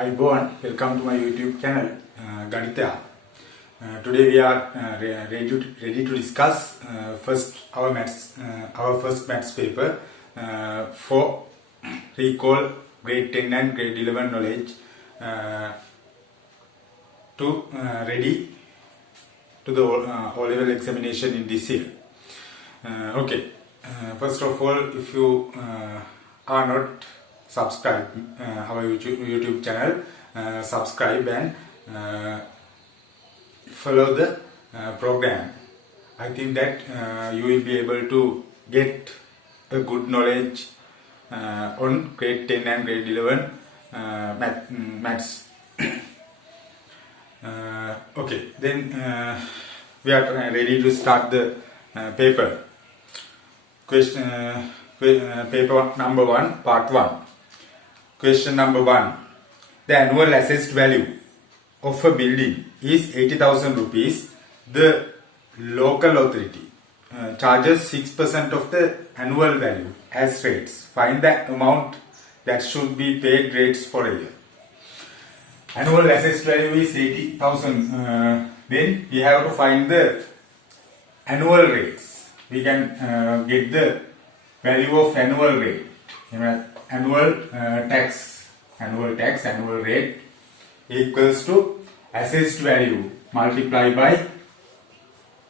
Hi, welcome to my YouTube channel, Ganitya. Today we are ready to discuss our first maths paper for recall grade 10 and grade 11 knowledge to ready to the O-level examination in this year. First of all, if you are not subscribed our YouTube channel, subscribe and follow the program. I think that you will be able to get a good knowledge on grade 10 and grade 11 maths. Then we are ready to start the paper. Paper number 1, part 1. Question number 1. The annual assessed value of a building is 80,000 rupees. The local authority charges 6% of the annual value as rates. Find the amount that should be paid rates for a year. Annual assessed value is 80,000. Then we have to find the annual rates. We can get the value of annual rate. Annual rate equals to assessed value multiplied by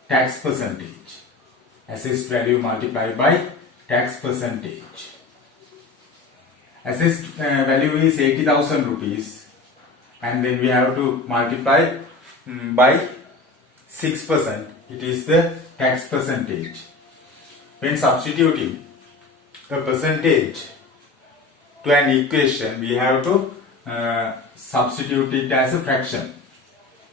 tax percentage. Assessed value multiplied by tax percentage. Assessed value is 80,000 rupees, and then we have to multiply by 6%. It is the tax percentage. When substituting a percentage to an equation, we have to substitute it as a fraction.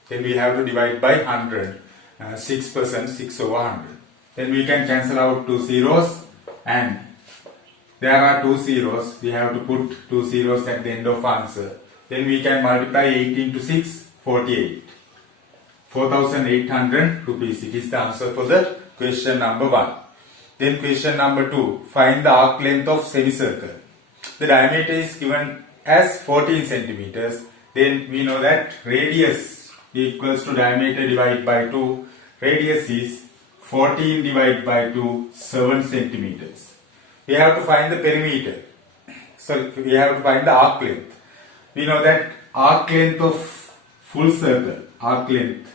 Then we have to divide by 100. 6%, 6 over 100. Then we can cancel out 2 zeros, and there are 2 zeros. We have to put 2 zeros at the end of answer. Then we can multiply 8 into 6, 48. 4,800 rupees. It is the answer for the question number 1. Then question number 2. Find the arc length of semicircle. The diameter is given as 14 centimeters. Then we know that radius equals to diameter divided by 2. Radius is 14 divided by 2, 7 centimeters. We have to find the perimeter. So we have to find the arc length. We know that arc length of full circle, arc length,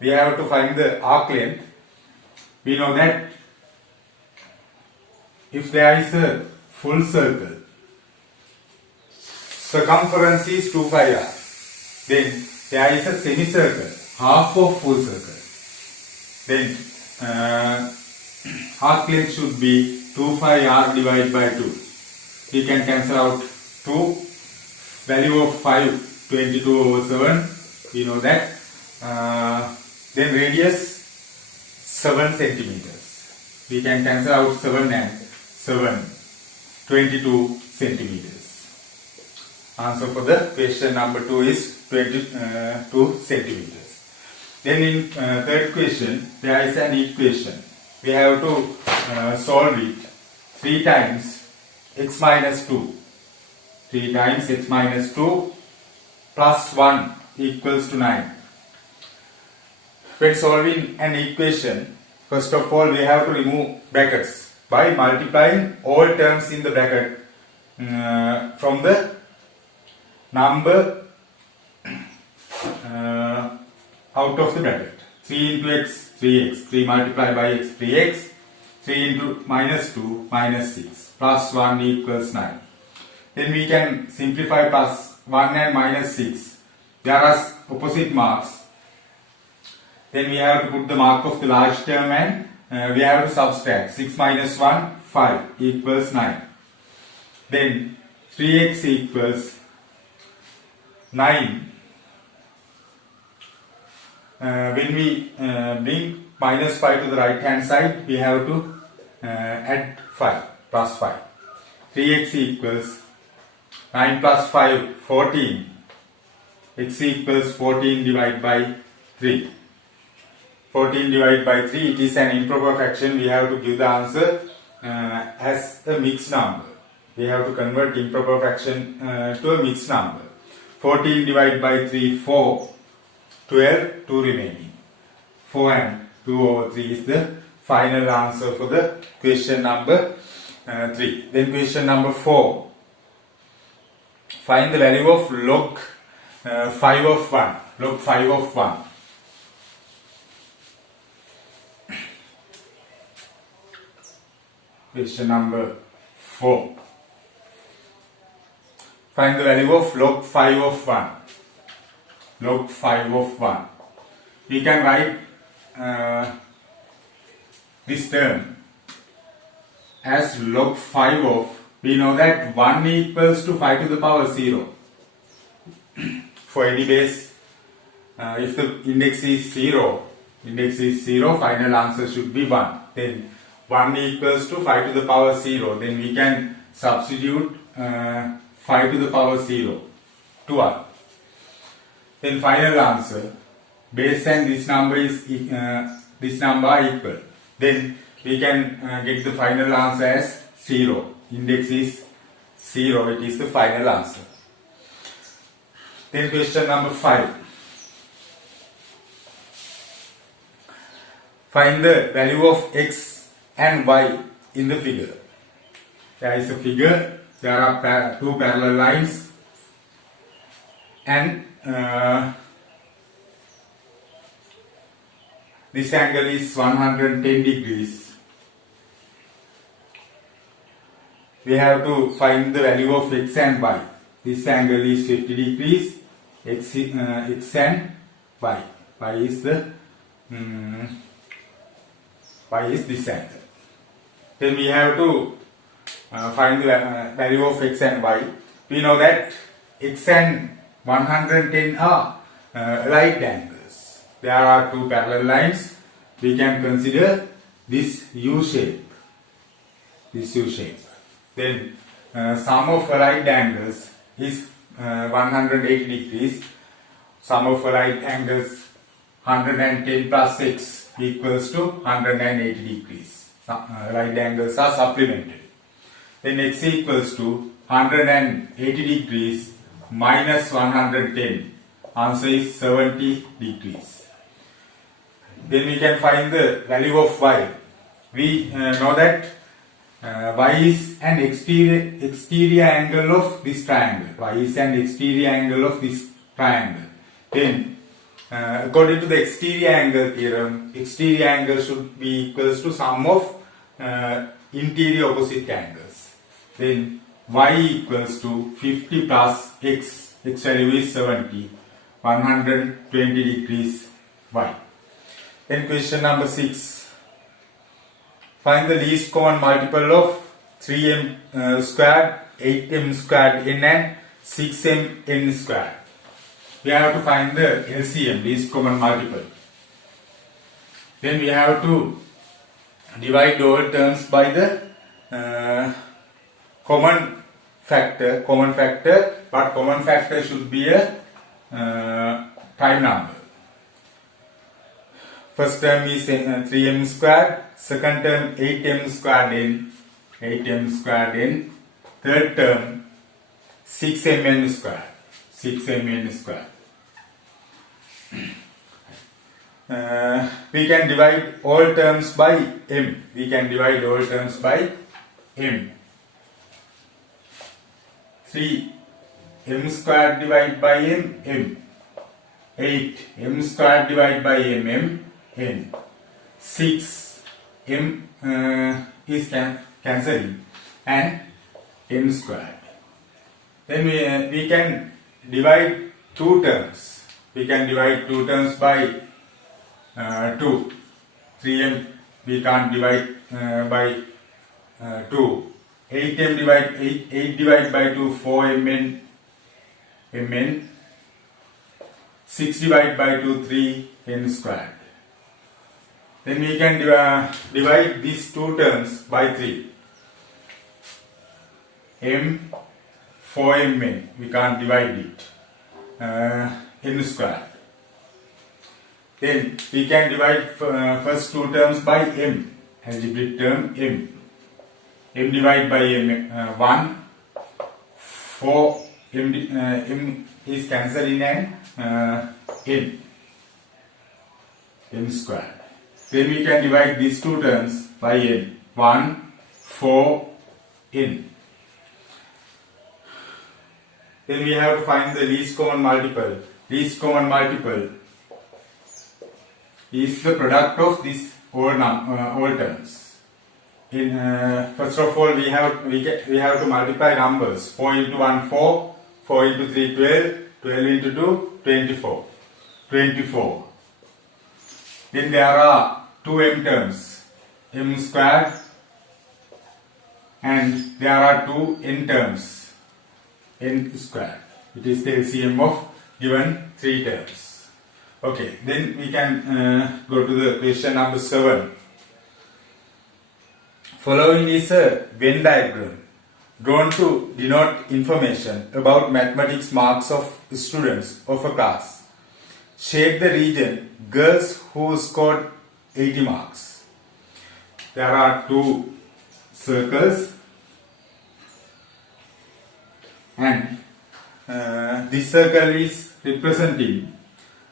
we have to find the arc length. We know that if there is a full circle, circumference is 2 pi r. Then there is a semicircle, half of full circle. Then arc length should be 2 pi r divided by 2. We can cancel out 2. Value of 5, 22 over 7. We know that. Then radius 7 centimeters. We can cancel out 7 and 7, 22 centimeters. Answer for the question number 2 is 22 centimeters. Then in third question, there is an equation. We have to solve it 3 times x minus 2. 3 times x minus 2 plus 1 equals to 9. When solving an equation, first of all we have to remove brackets by multiplying all terms in the bracket from the number out of the bracket. 3 into x, 3x, 3 multiplied by x, 3x, 3 into minus 2, minus 6, plus 1 equals 9. Then we can simplify plus 1 and minus 6. There are opposite marks. Then we have to put the mark of the large term, and we have to subtract. 6 minus 1, 5 equals 9. Then 3x equals 9. When we bring minus 5 to the right hand side, we have to add 5, plus 5. 3x equals 9 plus 5, 14. X equals 14 divided by 3. 14 divided by 3, it is an improper fraction. We have to give the answer as a mixed number. we have to convert improper fraction to a mixed number. 14 divided by 3, 4. 12, 2 remaining. 4 and 2 over 3 is the final answer for the question number 3. Then question number 4. Find the value of log 5 of 1. Log 5 of 1. Question number 4. Find the value of log 5 of 1. Log 5 of 1. We can write this term as log 5 of, we know that 1 equals to 5 to the power 0. For any base, if the index is 0, final answer should be 1. Then 1 equals to 5 to the power 0. Then we can substitute 5 to the power 0 to 1. Then final answer, base and this number are equal. Then we can get the final answer as 0. Index is 0. It is the final answer. Then question number 5. Find the value of x and y in the figure. There is a figure. There are two parallel lines, and this angle is 110 degrees. We have to find the value of x and y. This angle is 50 degrees. X and y. Y is this angle. Then we have to find the value of x and y. We know that x and 110 are right angles. There are two parallel lines. We can consider this U shape. Then sum of right angles is 180 degrees. Sum of right angles 110 plus x equals to 180 degrees. Right angles are supplemented. Then x equals to 180 degrees minus 110. Answer is 70 degrees. Then we can find the value of y. We know that y is an exterior angle of this triangle. Y is an exterior angle of this triangle. Then according to the exterior angle theorem, exterior angle should be equals to sum of interior opposite angles. Then y equals to 50 plus x. X value is 70. 120 degrees y. Then question number 6. Find the least common multiple of 3m squared, 8m squared n and 6m n squared. We have to find the LCM, least common multiple. Then we have to divide all terms by the common factor, but common factor should be a prime number. First term is 3m squared, second term 8m squared n, third term 6mn squared. We can divide all terms by m. 3m squared divided by m. 8m squared divided by m. 6 m is cancelling and m squared. Then we can divide two terms. We can divide two terms by 2. 3m we can't divide by 2. 8m divide 8 divided by 2, 4mn. 6 divided by 2, 3n squared. Then we can divide these two terms by 3. m, 4mn, we can't divide it. n squared. Then we can divide first two terms by m, algebraic term m. m divided by m, 1, 4 m is cancelled in an m square. Then we can divide these two terms by n. 1, 4, n. Then we have to find the least common multiple. Least common multiple is the product of these all terms. First of all, we have to multiply numbers. 4 into 1, 4. 4 into 3, 12. 12 into 2, 24. 24. Then there are two m terms, m squared, and there are two n terms, n squared. It is the LCM of given three terms. Okay, then we can go to the question number 7. Following is a Venn diagram drawn to denote information about mathematics marks of students of a class. Shade the region girls who scored 80 marks. There are two circles, and this circle is representing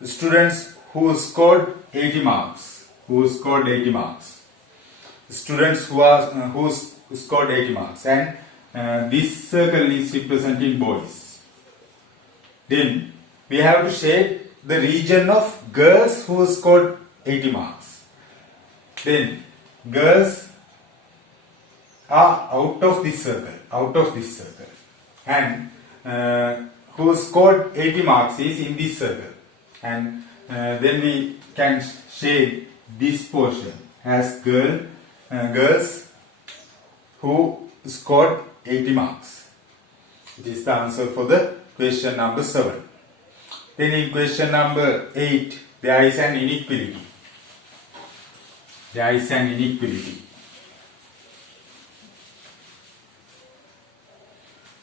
students who scored 80 marks. Students who scored 80 marks, and this circle is representing boys. Then we have to shade the region of girls who scored 80 marks. Then girls are out of this circle, and who scored 80 marks is in this circle, and then we can shade this portion as girls who scored 80 marks. It is the answer for the question number 7. Then in question number 8, there is an inequality.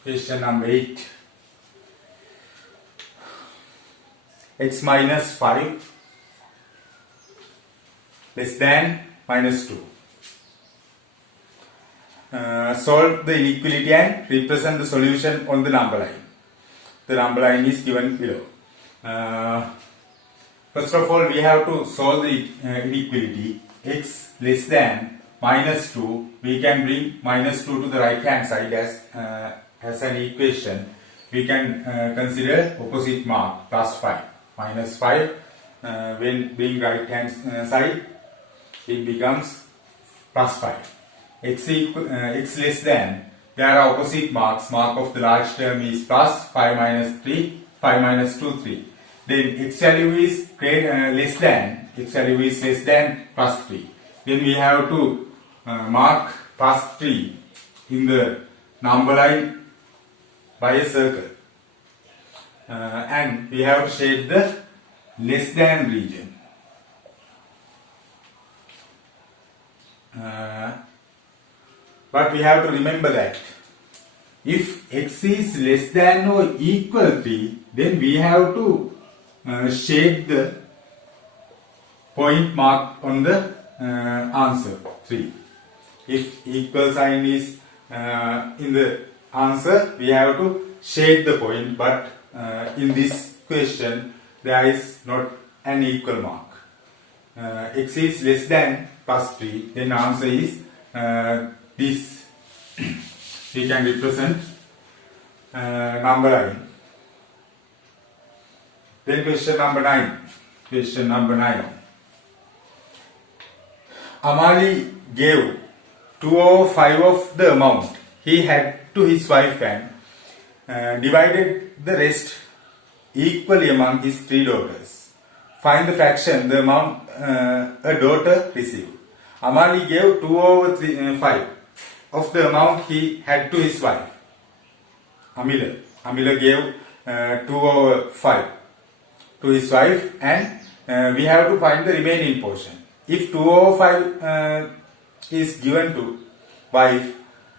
Question number 8. X minus 5 less than minus 2. Solve the inequality and represent the solution on the number line. The number line is given below. First of all, we have to solve the inequality. X less than minus 2. We can bring minus 2 to the right hand side as an equation. We can consider opposite mark plus 5. Minus 5 when being right hand side, it becomes plus 5. X less than, there are opposite marks. Mark of the large term is plus, 5 minus 3, 5 minus 2, 3. Then x value is less than plus 3. Then we have to mark plus 3 in the number line by a circle. And we have to shade the less than region. But we have to remember that if x is less than or equal to 3, then we have to shade the point mark on the answer 3. If equal sign is in the answer, we have to shade the point, but in this question there is not an equal mark. X is less than plus 3, then answer is this. We can represent number line. Then question number 9. Amali gave 2/5 of the amount he had to his wife and divided the rest equally among his 3 daughters. Find the fraction the amount a daughter received. Amali gave 2/5 of the amount he had to his wife. Amila gave 2/5 to his wife, and we have to find the remaining portion. If 2/5 is given to wife,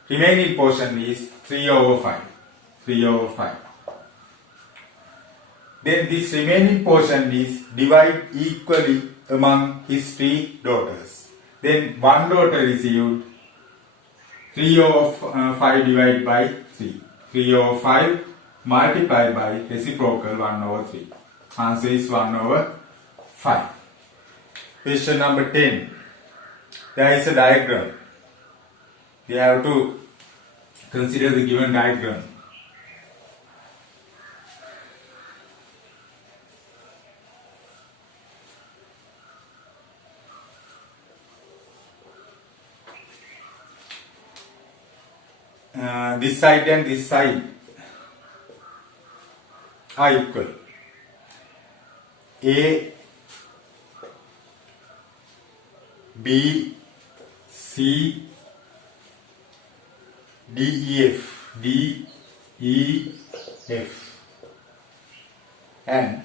remaining portion is 3/5. Then this remaining portion is divided equally among his 3 daughters. Then one daughter received 3/5 divided by 3. 3 over 5 multiplied by reciprocal 1 over 3. Answer is 1 over 5. Question number 10. There is a diagram. We have to consider the given diagram. This side and this side are equal. A, B, C, D, E, F. And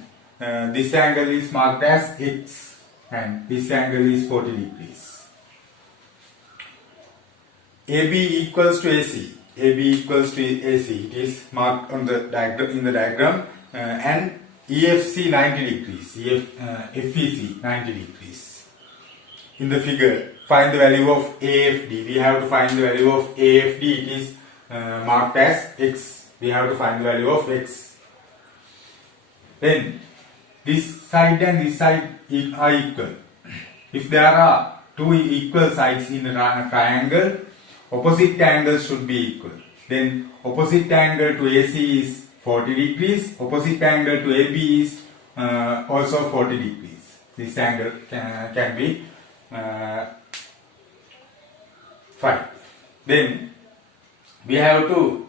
this angle is marked as X and this angle is 40 degrees. AB equals to AC. AB equals to AC. It is marked on the diagram, in the diagram, and EFC 90 degrees. FEC 90 degrees. In the figure, find the value of AFD. We have to find the value of AFD. It is marked as X. We have to find the value of X. Then this side and this side are equal. If there are two equal sides in a triangle, opposite angles should be equal. Then opposite angle to AC is 40 degrees. Opposite angle to AB is also 40 degrees. This angle can be 5. Then we have to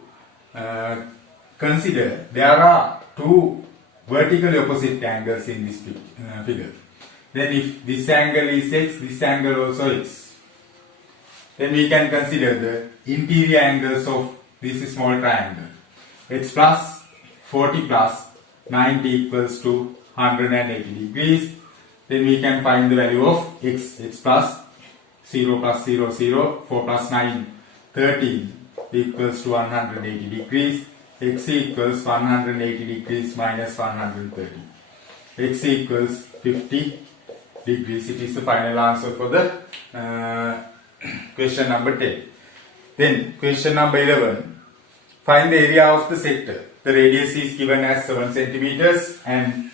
consider there are two vertically opposite angles in this figure. Then if this angle is X, this angle also X. Then we can consider the interior angles of this small triangle. X plus 40 plus 90 equals to 180 degrees. Then we can find the value of X. X plus 0 plus 0, 0, 4 plus 9, 13 equals to 180 degrees. X equals 180 degrees minus 130. X equals 50 degrees. It is the final answer for the question number 10. Then question number 11. Find the area of the sector. The radius is given as 7 centimeters and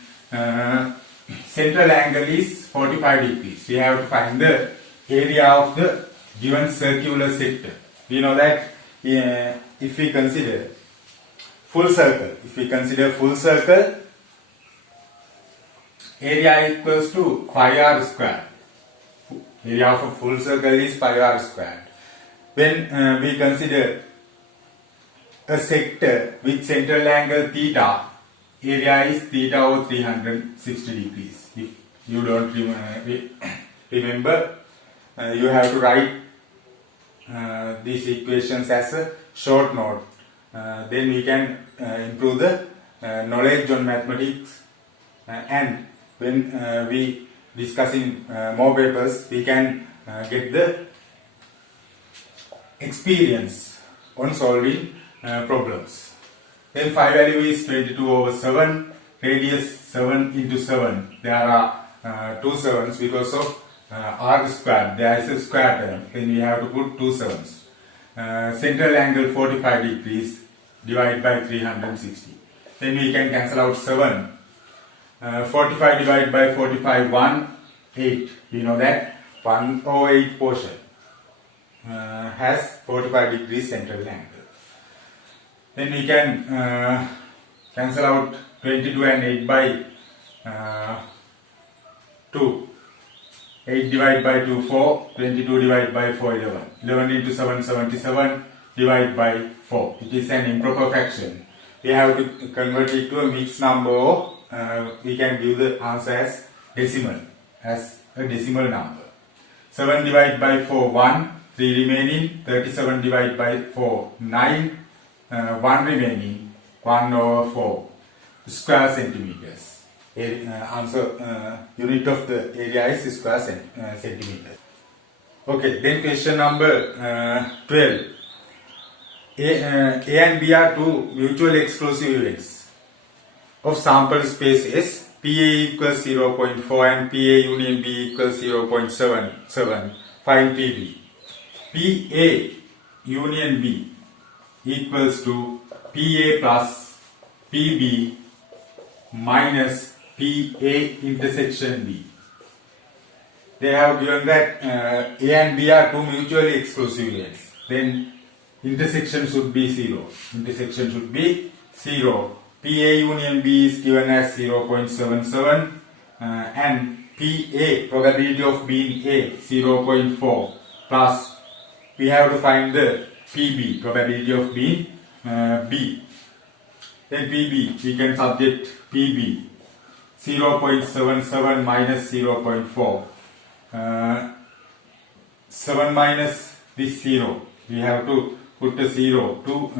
central angle is 45 degrees. We have to find the area of the given circular sector. We know that if we consider full circle, area equals to 5r square. Area of a full circle is 5r squared. When we consider a sector with central angle theta, area is theta over 360 degrees. If you don't remember, you have to write these equations as a short note. Then we can improve the knowledge on mathematics, and when we discussing more papers, we can get the experience on solving problems. Then phi value is 22 over 7, radius 7 into 7. There are 2 sevens because of r squared. There is a square term. Then we have to put 2 sevens. Central angle 45 degrees divided by 360. Then we can cancel out 7. 45 divided by 45, 1, 8. We know that 1 over 8 portion has 45 degrees central angle. Then we can cancel out 22 and 8 by 2. 8 divided by 2, 4. 22 divided by 4, 11. 11 into 7, 77 divided by 4. It is an improper fraction. We have to convert it to a mixed number, or we can give the answer as decimal, as a decimal number. 7 divided by 4, 1. 3 remaining. 37 divided by 4, 9. 1 remaining. 1 over 4 square centimeters. Answer unit of the area is square centimeter. Okay, then question number 12. A and B are two mutually exclusive events of sample spaces. PA equals 0.4 and PA union B equals 0.77. Find PB. PA union B equals to PA plus PB minus PA intersection B. They have given that A and B are two mutually exclusive units. Then intersection should be 0. Intersection should be 0. PA union B is given as 0.77 and PA, probability of being A, 0.4 plus we have to find the PB, probability of being B. Then PB, we can subject PB 0.77 minus 0.4. 7 minus this 0. We have to put a 0 to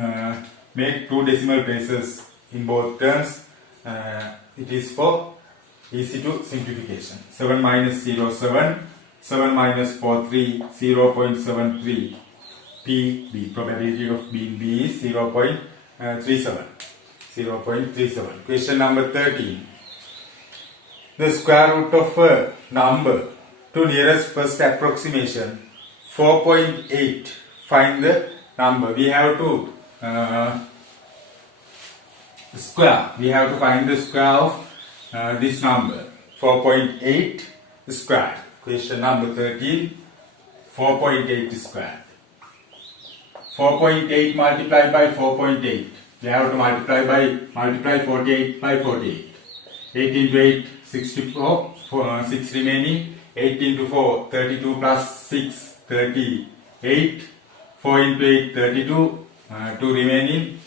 make two decimal places in both terms. It is for easy to simplification. 7 minus 0, 7. 7 minus 4, 3. 0.73. PB, probability of being B is 0.37. 0.37. Question number 13. The square root of a number to nearest first approximation 4.8. Find the number. We have to square. We have to find the square of this number 4.8 square. Question number 13. 4.8 square. 4.8 multiplied by 4.8. We have to multiply 48 by 48. 8 into 8, 64. 6 remaining. 8 into 4, 32 plus 6, 38. 4 into 8, 32. 2 remaining.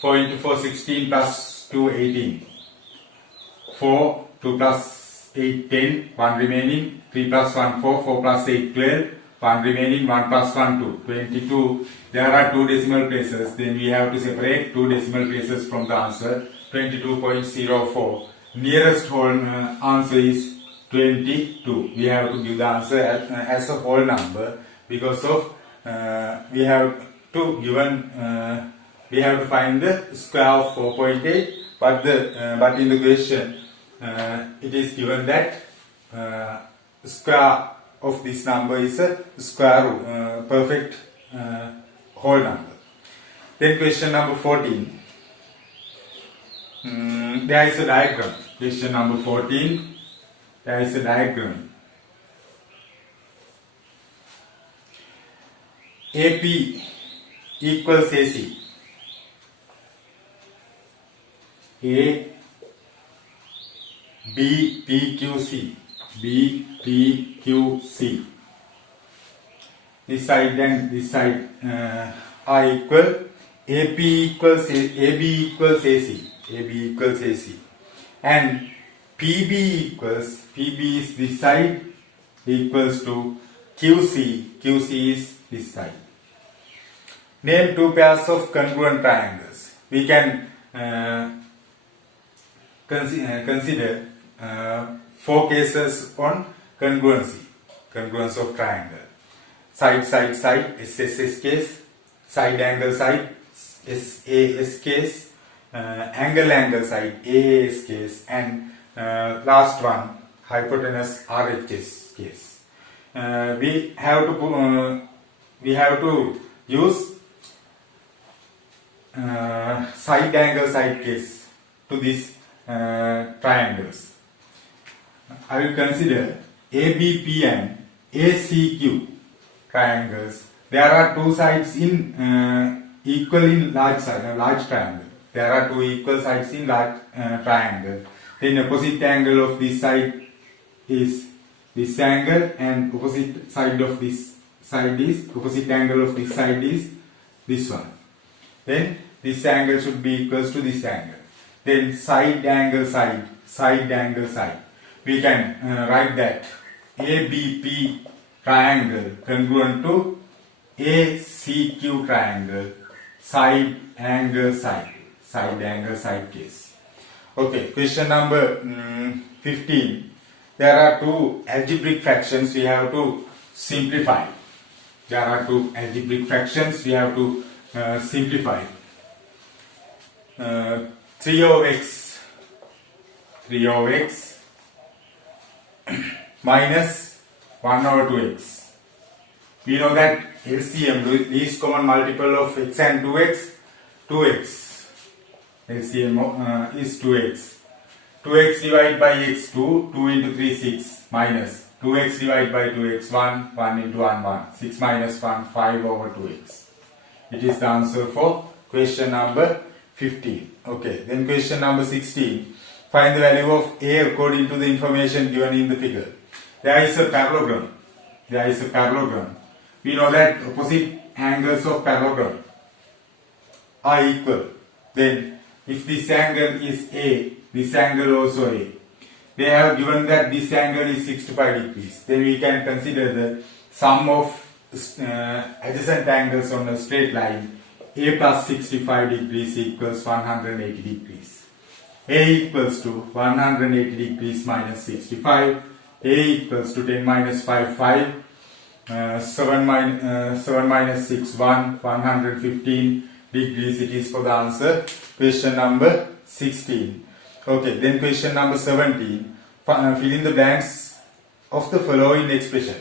4 into 4, 16 plus 2, 18. 4, 2 plus 8, 10. 1 remaining. 3 plus 1, 4. 4 plus 8, 12. 1 remaining. 1 plus 1, 2. 22. There are two decimal places. Then we have to separate two decimal places from the answer. 22.04. Nearest whole answer is 22. We have to give the answer as a whole number because of we have to find the square of 4.8. But in the question it is given that square of this number is a square root, perfect whole number. Then question number 14. There is a diagram. Question number 14. There is a diagram. AP equals AC. A, B, P, Q, C. B, P, Q, C. This side and this side are equal. AP equals AB equals AC. AB equals AC. And PB is this side equals to QC. QC is this side. Name two pairs of congruent triangles. We can consider 4 cases on congruency. Congruence of triangle. Side, side, side, SSS case. Side, angle, side, SAS case. Angle, angle, side, AAS case. And last one, hypotenuse RHS case. We have to use side angle side case to these triangles. I will consider ABP and ACQ triangles. There are two sides in equal in large triangle. There are two equal sides in large triangle. Then opposite angle of this side is this angle, and opposite side of this side is opposite angle of this side is this one. Then this angle should be equals to this angle. Then side angle side, side angle side. We can write that ABP triangle congruent to ACQ triangle, side angle side, side angle side case. Okay, question number 15. There are two algebraic fractions we have to simplify. There are two algebraic fractions we have to simplify. 3 of x minus 1 over 2x. We know that LCM, least common multiple of x and 2x, 2x. LCM is 2x. 2x divided by x 2, 2 into 3 6 minus 2x divided by 2x 1, 1 into 1 1, 6 minus 1 5 over 2x. It is the answer for question number 15. Okay, then question number 16. Find the value of a according to the information given in the figure. There is a parallelogram. There is a parallelogram. We know that opposite angles of parallelogram are equal. Then if this angle is A, this angle also A. They have given that this angle is 65 degrees. Then we can consider the sum of adjacent angles on a straight line. A plus 65 degrees equals 180 degrees. A equals to 180 degrees minus 65. A equals to 10 minus 5, 5. 7 minus 6, 1. 115 degrees it is for the answer. Question number 16. Okay, then question number 17. Fill in the blanks of the following expression.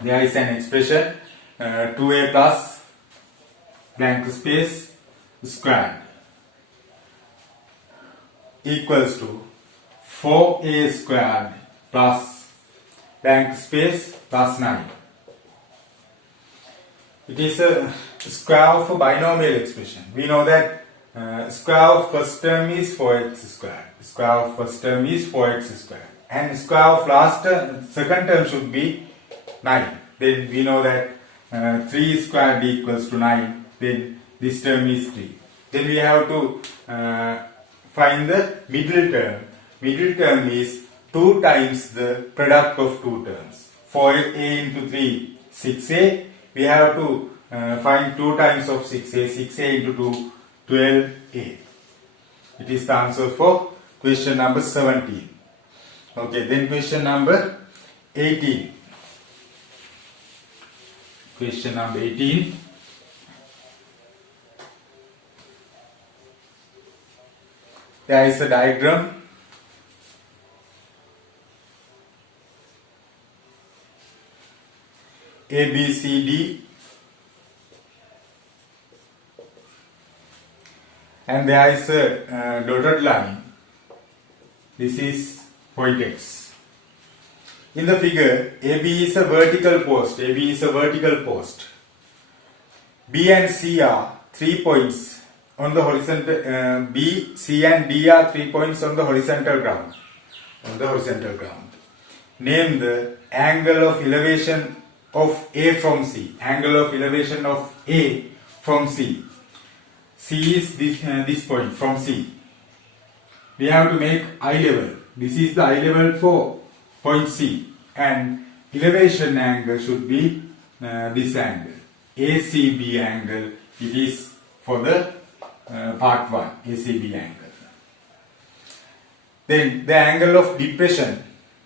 There is an expression 2a plus blank space squared equals to 4a squared plus blank space plus 9. It is a square of a binomial expression. We know that square of first term is 4x squared. Square of first term is 4x squared. And square of last term, second term should be 9. Then we know that 3 squared equals to 9. Then this term is 3. Then we have to find the middle term. Middle term is 2 times the product of two terms. 4a into 3, 6a. We have to find 2 times of 6a. 6a into 2, 12a. It is the answer for question number 17. Okay, then question number 18. Question number 18. There is a diagram. A, B, C, D. And there is a dotted line. This is point X. In the figure, AB is a vertical post. AB is a vertical post. B and C are 3 points on the horizontal. B, C and D are 3 points on the horizontal ground. On the horizontal ground. Name the angle of elevation of A from C. Angle of elevation of A from C. C is this point from C. We have to make eye level. This is the eye level for point C. And elevation angle should be this angle. ACB angle. It is for the part 1. ACB angle. Then the angle of depression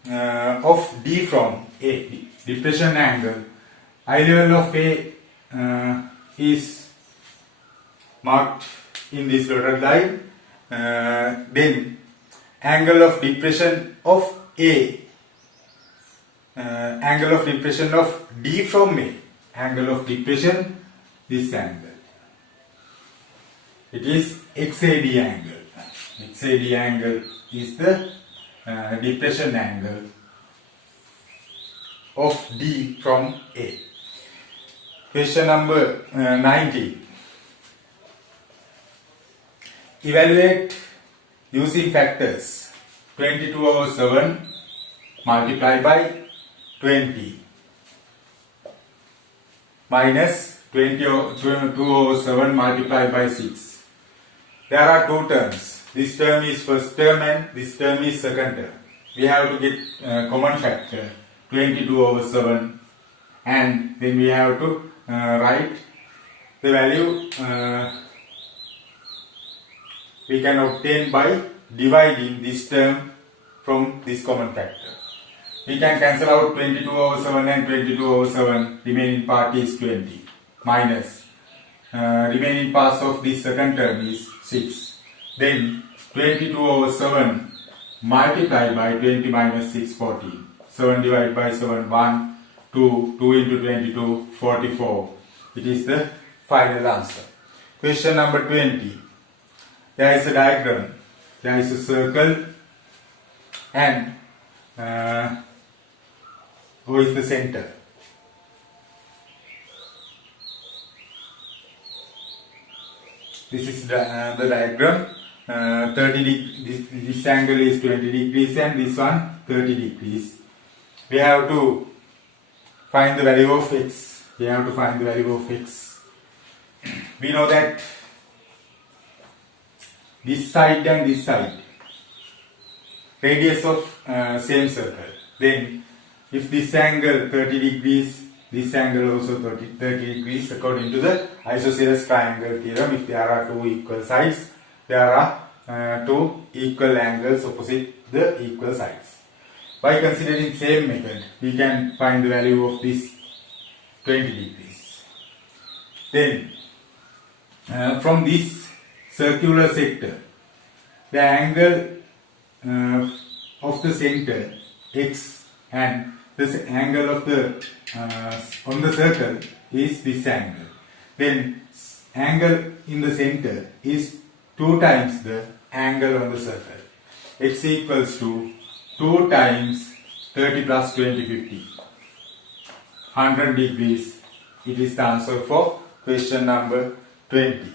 of D from A. Depression angle. Eye level of A is marked in this dotted line. Then angle of depression of A. Angle of depression of D from A. Angle of depression, this angle. It is XAD angle. XAD angle is the depression angle of D from A. Question number 19. Evaluate using factors 22 over 7 multiplied by 20 minus 22 over 7 multiplied by 6. There are two terms. This term is first term and this term is second term. We have to get common factor 22 over 7 and then we have to write the value we can obtain by dividing this term from this common factor. We can cancel out 22 over 7 and 22 over 7. Remaining part is 20 minus remaining parts of this second term is 6. Then 22 over 7 multiplied by 20 minus 6, 14. 7 divided by 7, 1. 2, 2 into 22, 44. It is the final answer. Question number 20. There is a diagram. There is a circle and O is the center. This is the diagram. 30 this angle is 20 degrees and this one 30 degrees. We have to find the value of x. We have to find the value of x. We know that this side and this side, radius of same circle. Then if this angle 30 degrees, this angle also 30 degrees according to the isosceles triangle theorem. If there are two equal sides, there are two equal angles opposite the equal sides. By considering same method, we can find the value of this 20 degrees. Then from this circular sector, the angle of the center x and the angle of the on the circle is this angle. Then angle in the center is 2 times the angle on the circle. X equals to 2 times 30 plus 20, 50. 100 degrees. It is the answer for question number 20.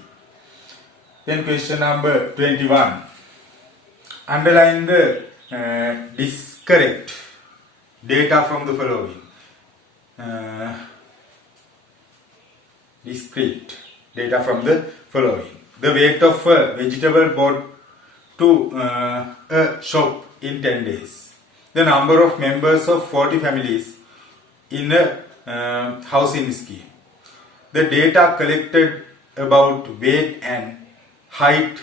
Then question number 21. Underline the discorrect data from the following. Discrete data from the following. The weight of a vegetable bought to a shop in 10 days. The number of members of 40 families in a housing scheme. The data collected about weight and height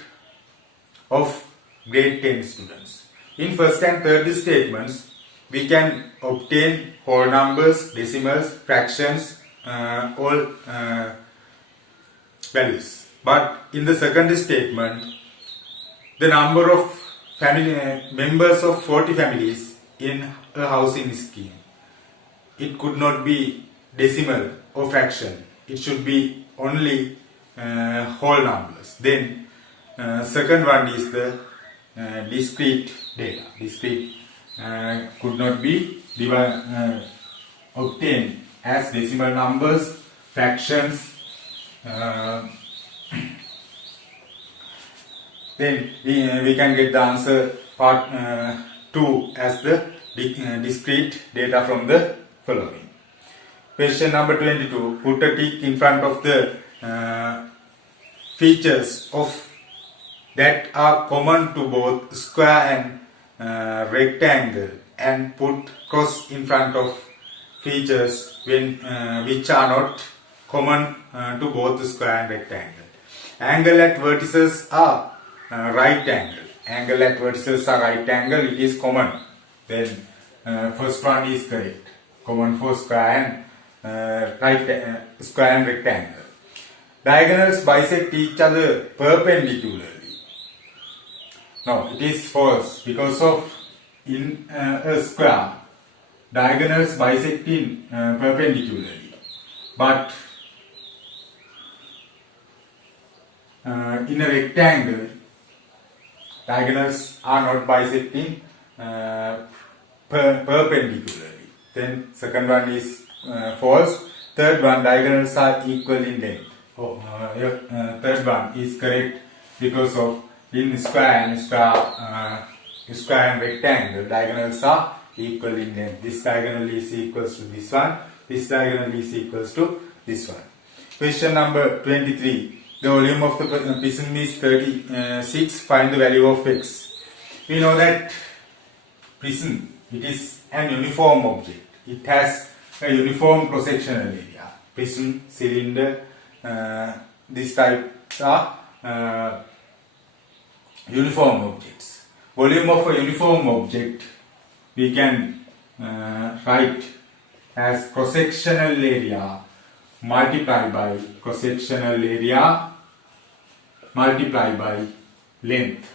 of grade 10 students. In first and third statements, we can obtain whole numbers, decimals, fractions, all values. But in the second statement, the number of members of 40 families in a housing scheme, it could not be decimal or fraction. It should be only whole numbers. Then second one is the discrete data. Discrete could not be obtained as decimal numbers, fractions. Then we can get the answer part 2 as the discrete data from the following. Question number 22. Put a tick in front of the features of that are common to both square and rectangle, and put cross in front of features which are not common to both square and rectangle. Angle at vertices are right angle. Angle at vertices are right angle. It is common. Then first one is correct. Common for square and square and rectangle. Diagonals bisect each other perpendicularly. No, it is false, because of in a square, diagonals bisect in perpendicularly. But in a rectangle, diagonals are not bisecting perpendicularly. Then second one is false. Third one, diagonals are equal in length. Third one is correct, because of in square and rectangle, diagonals are equal in length. This diagonal is equals to this one. This diagonal is equals to this one. Question number 23. The volume of the prism is 36. Find the value of x. We know that prism, it is an uniform object. It has a uniform cross-sectional area. Prism, cylinder, these types are uniform objects. Volume of a uniform object we can write as cross-sectional area multiplied by cross-sectional area multiplied by length.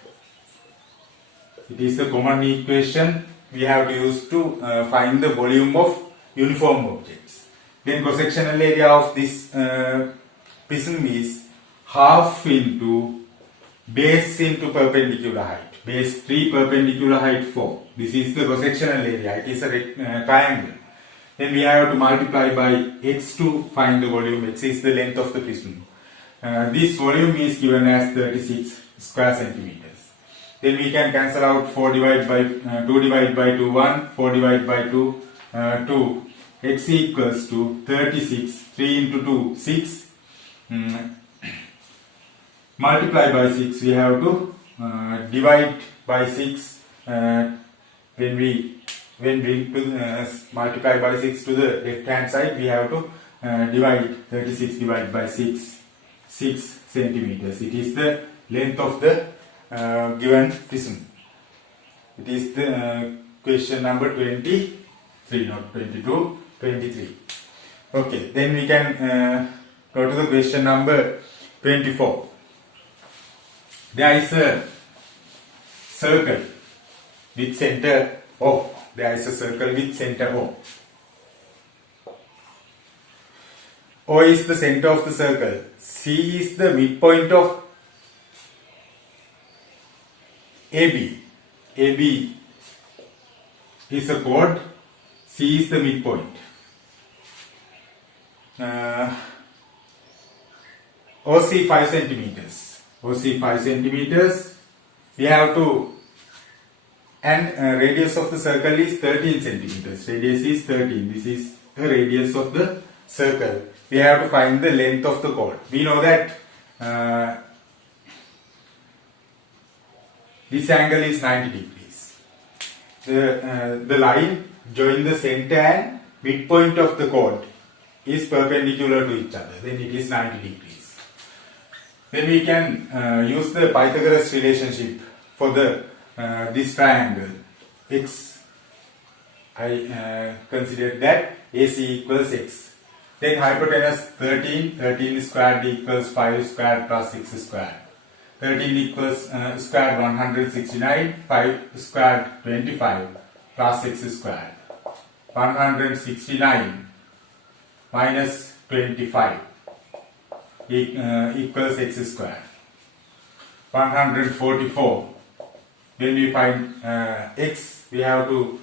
It is a common equation we have to use to find the volume of uniform objects. Then cross-sectional area of this prism is half into base into perpendicular height. Base 3, perpendicular height 4. This is the cross-sectional area. It is a triangle. Then we have to multiply by x to find the volume. X is the length of the prism. This volume is given as 36 square centimeters. Then we can cancel out 4 divided by 2 divided by 2 1, 4 divided by 2 2. X equals to 36. 3 into 2 6. Multiply by 6. We have to divide by 6 when we multiply by 6 to the left hand side. We have to divide 36 divided by 6 centimeters. It is the length of the given prism. It is the question number 23, not 22, 23. Okay, then we can go to the question number 24. There is a circle with center O. There is a circle with center O. O is the center of the circle. C is the midpoint of AB. AB is a chord. C is the midpoint. OC 5 centimeters. OC 5 centimeters. We have to, and radius of the circle is 13 centimeters. Radius is 13. This is the radius of the circle. We have to find the length of the chord. We know that this angle is 90 degrees. The line join the center and midpoint of the chord is perpendicular to each other. Then it is 90 degrees. Then we can use the Pythagoras relationship for the this triangle. X, I consider that AC equals X. Then hypotenuse 13. 13 squared equals 5 squared plus 6 squared. 13 equals squared 169, 5 squared 25 plus 6 squared. 169 minus 25 equals x squared. 144. When we find x, we have to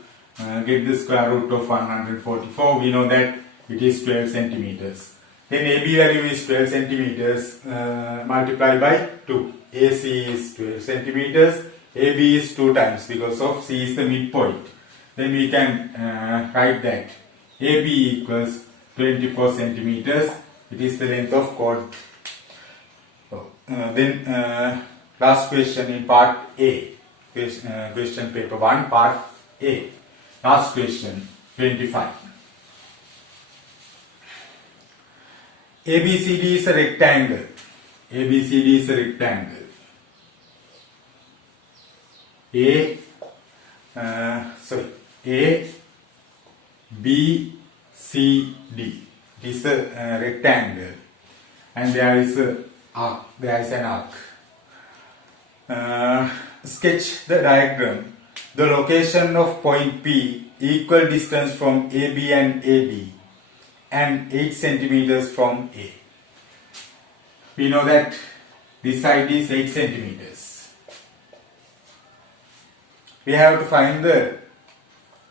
get the square root of 144. We know that it is 12 centimeters. Then AB value is 12 centimeters multiplied by 2. AC is 12 centimeters. AB is 2 times because of C is the midpoint. Then we can write that AB equals 24 centimeters. It is the length of chord. Then last question in part A. Question paper 1, part A. Last question, 25. ABCD is a rectangle. ABCD is a rectangle. A, B, C, D. It is a rectangle, and there is a arc. There is an arc. Sketch the diagram. The location of point P, equal distance from AB and AD, and 8 centimeters from A. We know that this side is 8 centimeters. We have to find the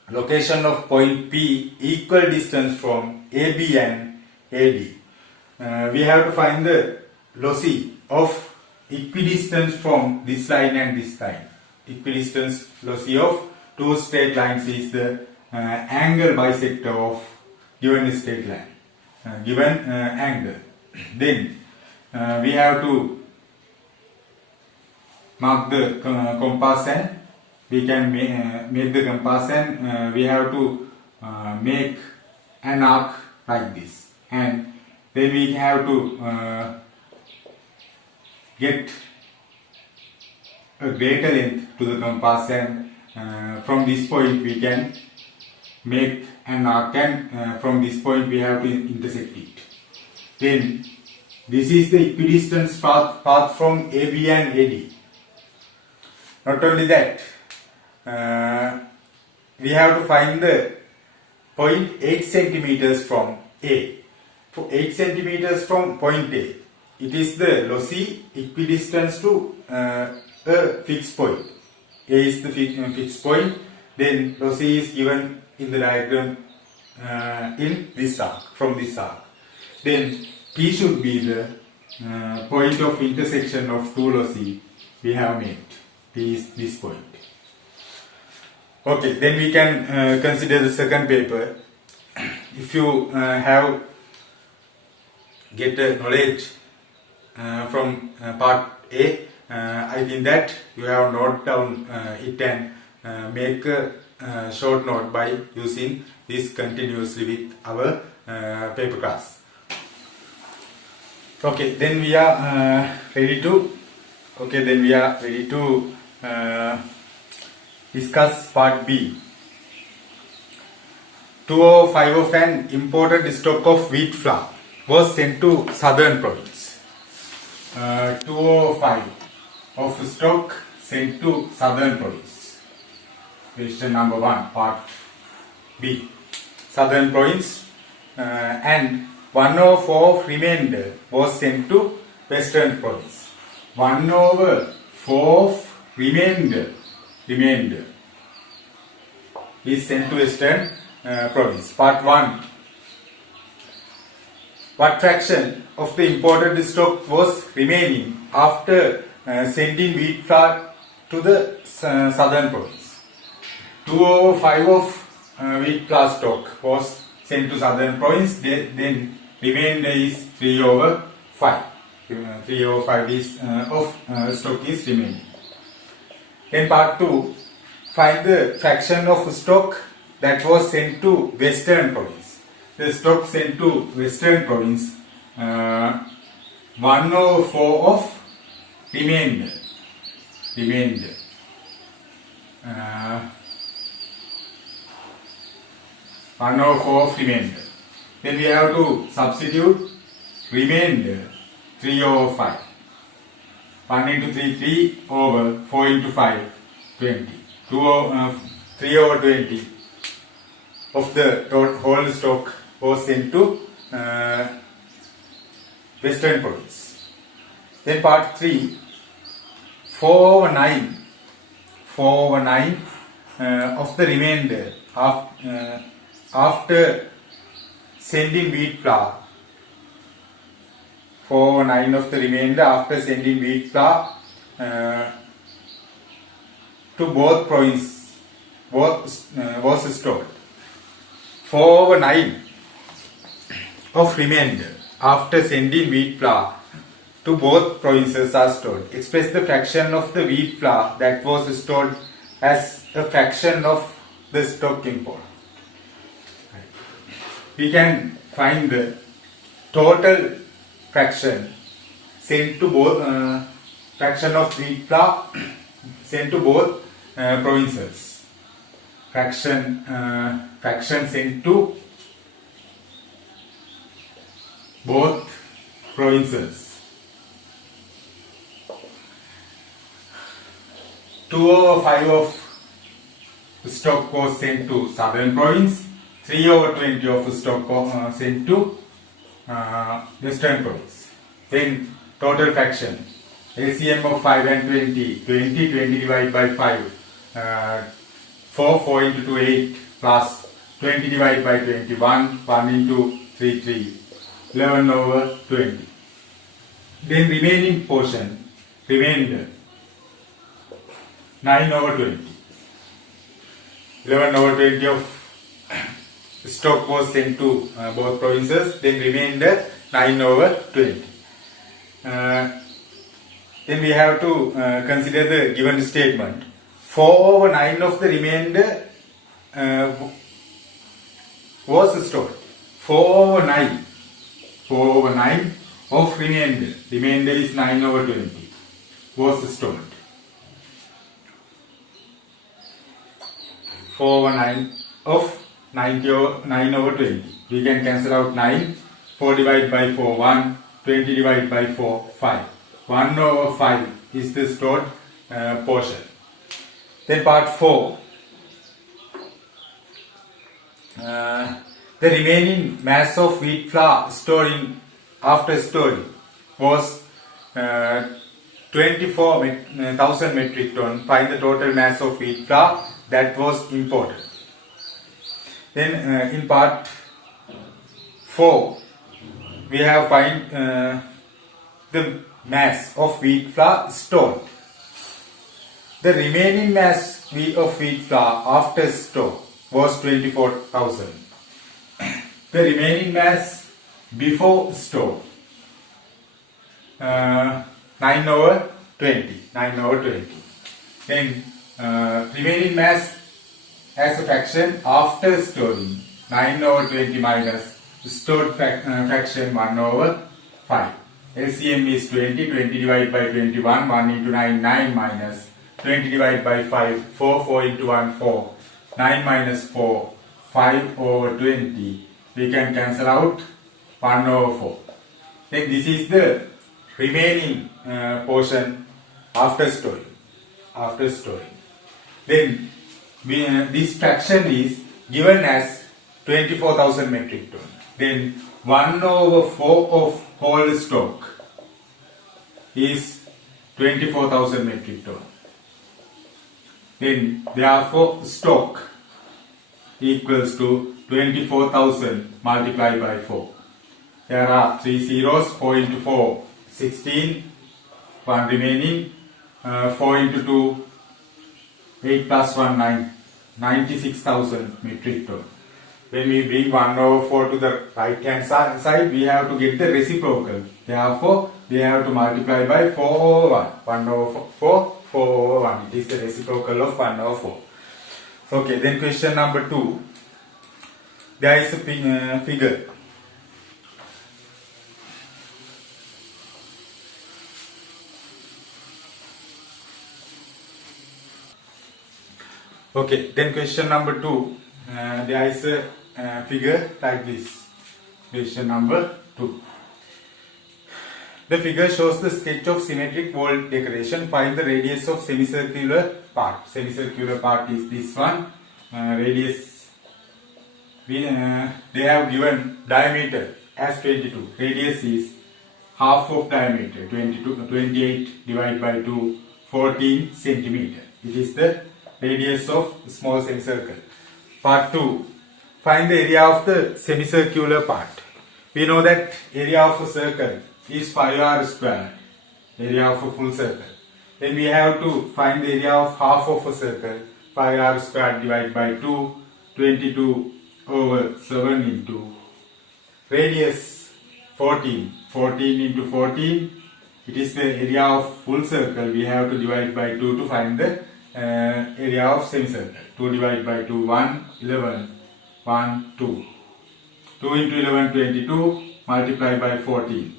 location of point P, equal distance from AB and AD. We have to find the loci of equidistance from this line and this line. Equidistance loci of two straight lines is the angle bisector of given straight line, given angle. Then we have to mark the compass, and we can make the compass, and we have to make an arc like this, and then we have to get a greater length to the compass, and from this point we can make an arc, and from this point we have to intersect it. Then this is the equidistance path from AB and AD. Not only that, we have to find the 0.8 centimeters from A. For 8 centimeters from point A, it is the lossy equidistance to a fixed point. A is the fixed point, then lossy is given in the diagram in this arc, from this arc. Then P should be the point of intersection of two lossy we have made. P is this point. Okay, then we can consider the second paper. If you have get a knowledge from part A, I think that you have noted down it and make a short note by using this continuously with our paper class. Okay, then we are ready to discuss part B. 205 of an imported stock of wheat flour was sent to southern province. 205 of stock sent to southern province. Question number 1, part B. Southern province, and 1/4 of remainder was sent to western province. 1/4 of remainder is sent to western province. Part 1. What fraction of the imported stock was remaining after sending wheat flour to the southern province? 2/5 of wheat flour stock was sent to southern province, then remainder is 3/5. 3/5 is of stock is remaining. In part 2, find the fraction of stock that was sent to western province. The stock sent to western province, 1/4 of remainder. 1/4 of remainder. Then we have to substitute remainder 3/5. 1 into 3, 3 over 4 into 5, 20. 3/20 of the whole stock was sent to western province. Then part 3, 4/9 of the remainder after sending wheat flour. 4/9 of the remainder after sending wheat flour to both provinces was stored. 4/9 of remainder after sending wheat flour to both provinces are stored. Express the fraction of the wheat flour that was stored as a fraction of the stock import. We can find the total fraction sent to both fraction of wheat flour sent to both provinces. Fraction sent to both provinces. 2/5 of stock was sent to southern province. 3/20 of stock was sent to western province. Then total fraction. LCM of 5 and 20. 20 divided by 5. 4 into 2, 8 plus 20 divided by 21. 1 into 3, 3. 11/20. Then remaining portion, remainder 9/20. 11/20 of stock was sent to both provinces, then remainder 9/20. Then we have to consider the given statement. 4/9 of the remainder was stored. 4/9 of remainder is 9/20 was stored. 4/9 of 9/20. We can cancel out 9. 4 divided by 4, 1. 20 divided by 4, 5. 1/5 is the stored portion. Then part 4. the remaining mass of wheat flour storing after storing was 24,000 metric ton. Find the total mass of wheat flour that was imported. Then in part 4 we have find the mass of wheat flour stored. The remaining mass of wheat flour after store was 24,000. The remaining mass before store 9/20. Then remaining mass as a fraction after storing 9/20 minus stored fraction 1/5. LCM is 20. 20 divided by 21. 1 into 9, 9 minus 20 divided by 5. 4. 4 into 1, 4. 9 minus 4, 5/20. We can cancel out 1/4. Then this is the remaining portion after storing. Then this fraction is given as 24,000 metric ton. Then 1/4 of whole stock is 24,000 metric ton. Then therefore stock equals to 24,000 multiplied by 4. There are 3 zeros. 4 into 4, 16. 1 remaining. 4 into 2, 8 plus 1, 9. 96,000 metric ton. When we bring 1/4 to the right hand side, we have to get the reciprocal. Therefore, we have to multiply by 4/1. 1/4, 4/1. It is the reciprocal of 1/4. Okay, then question number 2. There is a figure. Okay, then question number 2. There is a figure like this. Question number 2. The figure shows the sketch of symmetric wall decoration. Find the radius of semicircular part. Semicircular part is this one. Radius, they have given diameter as 22. Radius is half of diameter, 28 divided by 2, 14 centimeter. It is the radius of small semicircle. Part 2. Find the area of the semicircular part. We know that area of a circle is 5r squared. Area of a full circle. Then we have to find the area of half of a circle. 5r squared divided by 2. 22/7 into radius 14. 14 into 14. It is the area of full circle. We have to divide by 2 to find the area of semicircle. 2 divided by 2, 1, 11, 1, 2. 2 into 11, 22, multiplied by 14.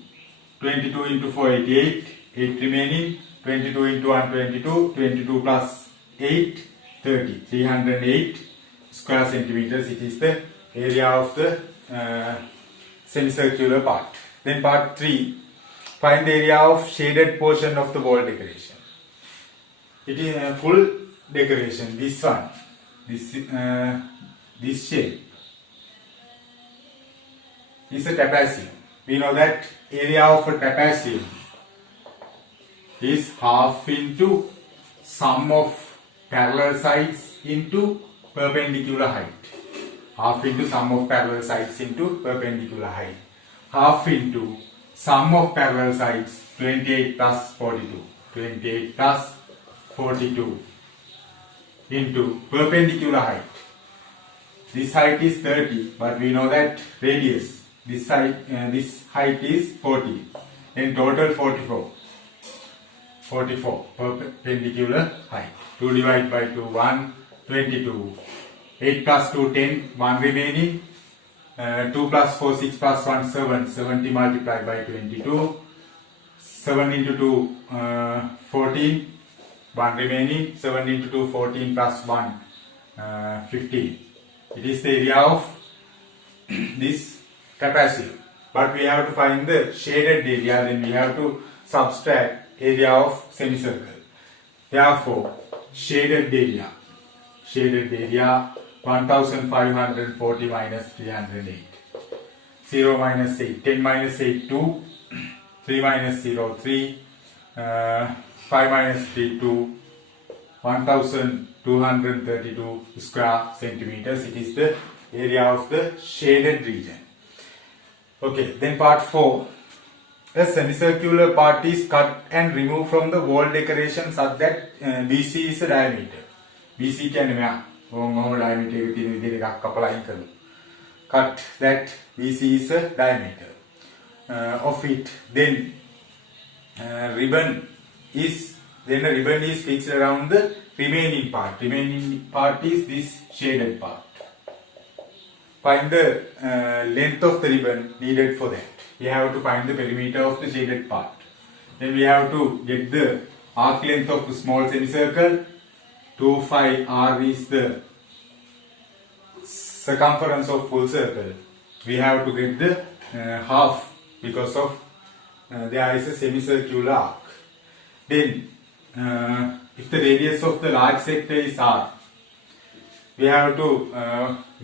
22 into 4, 88, 8 remaining. 22 into 1, 22, 22 plus 8, 30. 308 square centimeters. It is the area of the semicircular part. Then part 3, find the area of shaded portion of the wall decoration. It is a full decoration. This one, this shape is a trapezium. We know that area of a trapezium is half into sum of parallel sides into perpendicular height. Half into sum of parallel sides into perpendicular height. Half into sum of parallel sides 28 plus 42. 28 plus 42 into perpendicular height. This height is 30, but we know that radius, this height is 40. In total 44. 44 perpendicular height. 2 divided by 2, 1, 22. 8 plus 2, 10, 1 remaining. 2 plus 4, 6 plus 1, 7. 70 multiplied by 22. 7 into 2, 14. 1 remaining. 7 into 2, 14 plus 1, 15. It is the area of this trapezium. But we have to find the shaded area, then we have to subtract area of semicircle. Therefore, shaded area 1540 minus 308. 0 minus 8. 10 minus 8, 2. 3 minus 0, 3. 5 minus 3, 2. 1232 square centimeters. It is the area of the shaded region. Okay, then part 4. A semicircular part is cut and removed from the wall decoration such that BC is a diameter. BC කියන්නේ මෙයා normal diameter එක තියෙන විදිහට එකක් කපලා අයින් කරනවා. Cut that BC is a diameter of it. Then a ribbon is fixed around the remaining part. Remaining part is this shaded part. Find the length of the ribbon needed for that. We have to find the perimeter of the shaded part. Then we have to get the arc length of a small semicircle. 2πr is the circumference of full circle. We have to get the half because of there is a semicircular arc. Then if the radius of the large sector is r, we have to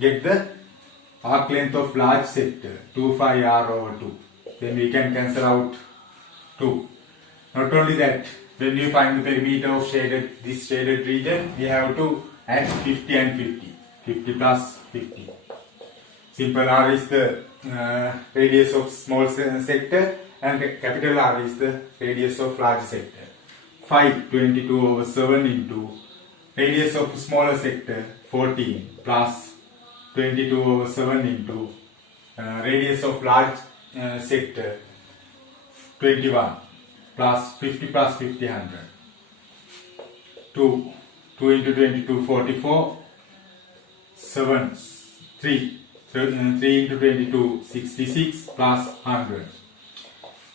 get the arc length of large sector 2πr over 2. Then we can cancel out 2. Not only that, when you find the perimeter of this shaded region, we have to add 50 and 50. 50 plus 50. Simple R is the radius of small sector and capital R is the radius of large sector. 522 over 7 into radius of smaller sector 14 plus 22 over 7 into radius of large sector 21 plus 50 plus 50 100. 2 into 22 44. 7 3 into 22 66 plus 100.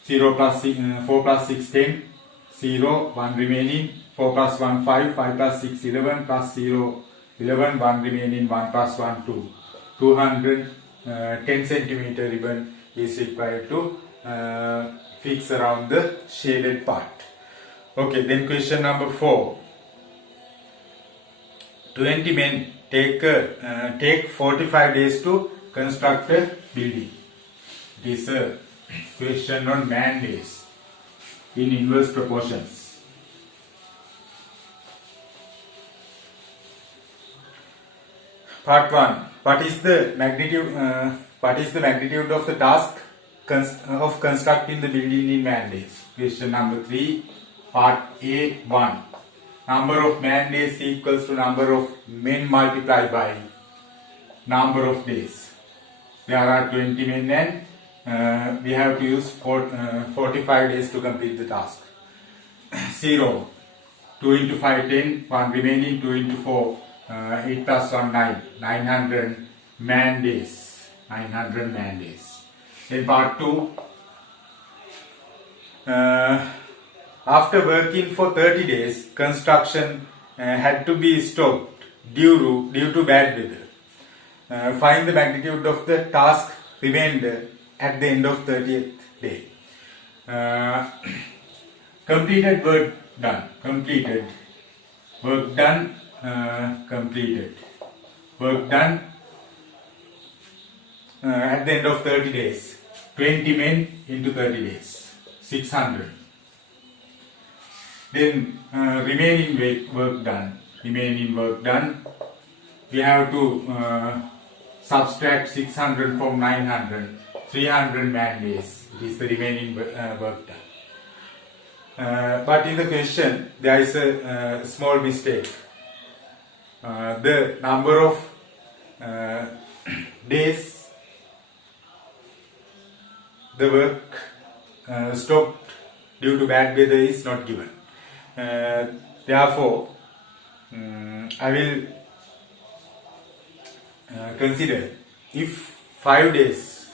0 plus 4 plus 6 10. 0 1 remaining. 4 plus 1 5. 5 plus 6 11 plus 0 11. 1 remaining. 1 plus 1 2. 210 centimeter ribbon is required to fix around the shaded part. Okay, then question number 4. 20 men take 45 days to construct a building. It is a question on man days in inverse proportions. Part 1. What is the magnitude of the task of constructing the building in man days? Question number 3. Part A1. Number of man days equals to number of men multiplied by number of days. There are 20 men and we have to use 45 days to complete the task. 0. 2 into 5 10. 1 remaining. 2 into 4 8 plus 1 9. 900 man days. 900 man days. In part 2. After working for 30 days, construction had to be stopped due to bad weather. Find the magnitude of the task remainder at the end of 30th day. Completed work done. Completed. Work done. Completed. Work done at the end of 30 days. 20 men into 30 days. 600. Then remaining work done. Remaining work done. We have to subtract 600 from 900. 300 man days. It is the remaining work done. But in the question there is a small mistake. The number of days the work stopped due to bad weather is not given. Therefore, I will consider if 5 days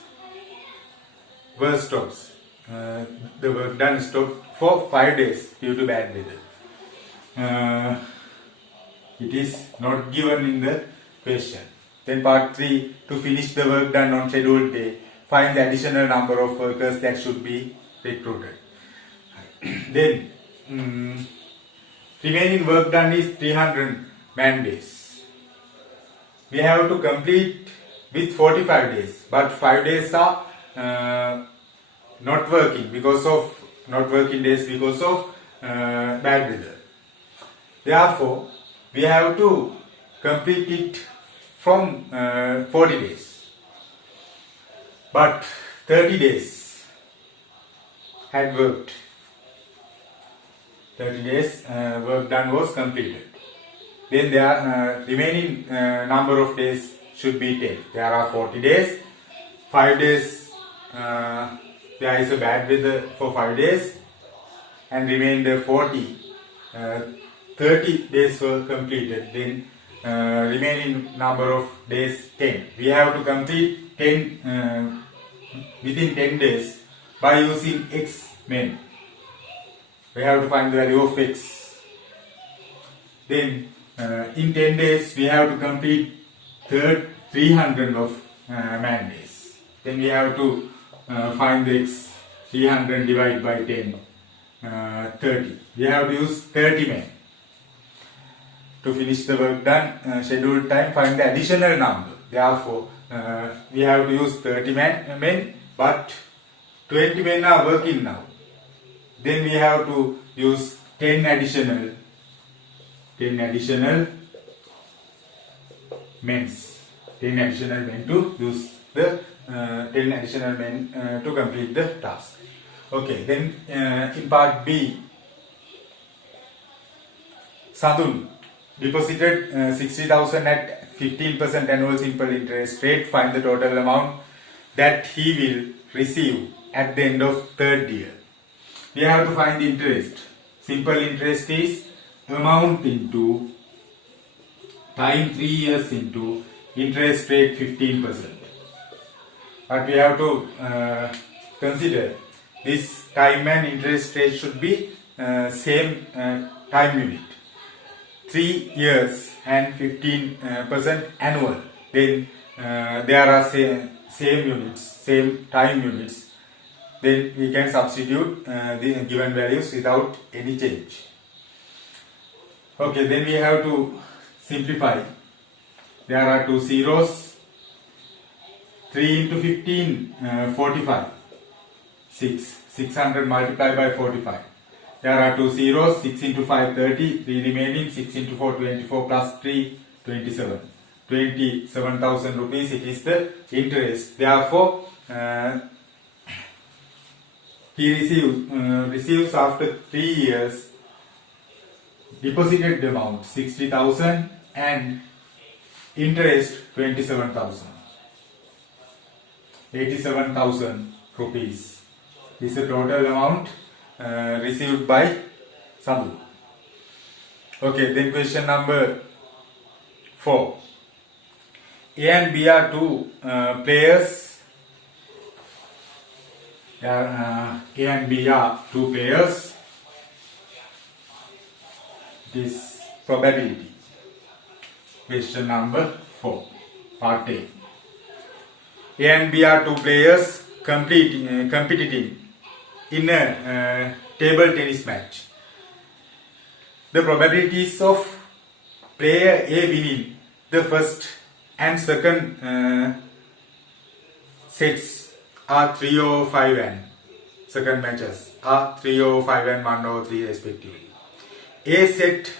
work stops, the work done stopped for 5 days due to bad weather. It is not given in the question. Then part 3, to finish the work done on scheduled day, find the additional number of workers that should be recruited. Then remaining work done is 300 man days. we have to complete with 45 days, but 5 days are not working because of not working days because of bad weather. Therefore, we have to complete it from 40 days. But 30 days had worked. 30 days work done was completed. Then the remaining number of days should be 10. There are 40 days. 5 days there is a bad weather for 5 days, and remainder 40. 30 days were completed. Then remaining number of days 10. We have to complete 10 within 10 days by using x men. We have to find the value of x. Then in 10 days we have to complete 300 of man days. Then we have to find the x. 300 divided by 10, 30. We have to use 30 men. To finish the work done, scheduled time, find the additional number. Therefore, we have to use 30 men, but 20 men are working now. Then we have to use 10 additional men. 10 additional men to use the 10 additional men to complete the task. Okay, then in part B, Sadun deposited 60,000 at 15% annual simple interest rate. Find the total amount that he will receive at the end of third year. We have to find the interest. Simple interest is amount into time 3 years into interest rate 15%. But we have to consider this time and interest rate should be same time unit. 3 years and 15% annual. Then there are same units, same time units. Then we can substitute the given values without any change. Okay, then we have to simplify. There are two zeros. 3 into 15, 45. 600 multiplied by 45. There are two zeros. 6 into 5, 30. 3 remaining. 6 into 4, 24 plus 3, 27. 27,000 rupees. It is the interest. Therefore, he receives after 3 years deposited amount 60,000 and interest 27,000. 87,000 rupees is the total amount received by Sadhu. Okay, then question number 4. A and B are two players. A and B are two players. This probability. Question number 4, part A. A and B are two players competing in a table tennis match. The probabilities of player A winning the first and second sets are 3 over 5 and second matches are 3 over 5 and 1 over 3 respectively. A set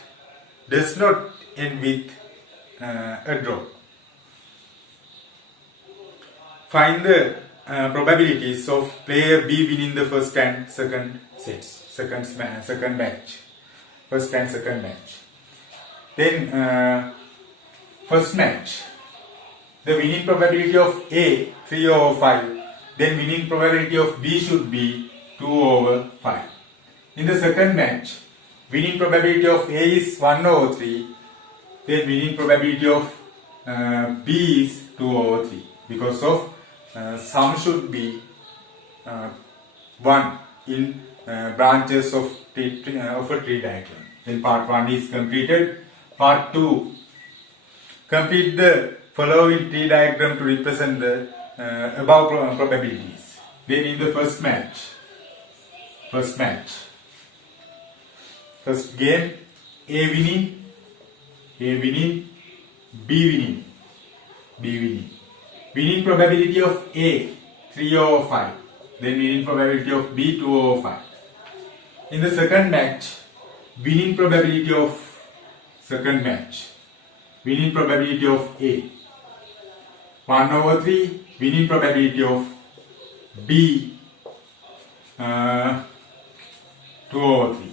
does not end with a draw. Find the probabilities of player B winning the first and second sets, second match, first and second match. Then first match, the winning probability of A 3 over 5. Then winning probability of B should be 2 over 5. In the second match, winning probability of A is 1 over 3. Then winning probability of B is 2 over 3. Because of sum should be 1 in branches of a tree diagram. Then part 1 is completed. Part 2, complete the following tree diagram to represent the above probabilities. Then in the first game, A winning, B winning, B winning. Winning probability of A 3 over 5. Then winning probability of B 2 over 5. In the second match, winning probability of winning probability of A 1 over 3, winning probability of B 2 over 3.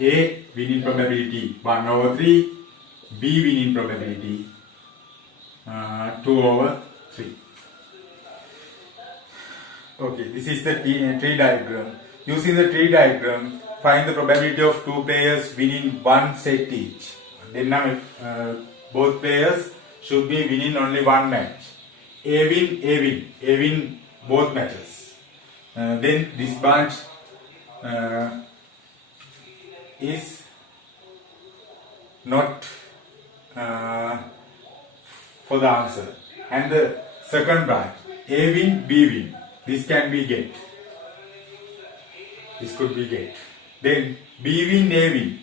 A winning probability 1 over 3, B winning probability 2 over 3. Okay, this is the tree diagram. Using the tree diagram, find the probability of two players winning one set each. Then both players should be winning only one match. A win both matches. Then this branch is not for the answer. And the second branch, A win, B win. This can be get. This could be get. Then B win, A win.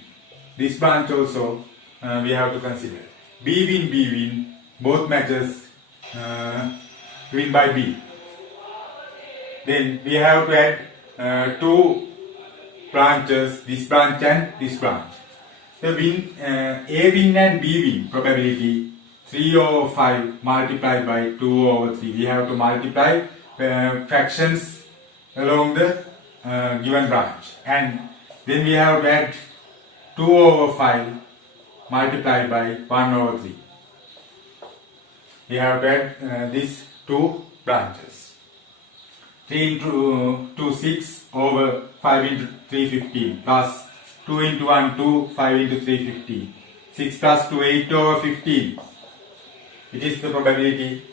This branch also we have to consider. B win, both matches win by B. Then we have to add two branches, this branch and this branch. The A win and B win probability 3 over 5 multiplied by 2 over 3. We have to multiply fractions along the given branch, and then we have to add 2 over 5 multiplied by 1 over 3. We have to add these two branches. 3 into 2 6 over 5 into 3 15 plus 2 into 1 2 5 into 3 15. 6 plus 2 8 over 15. It is the probability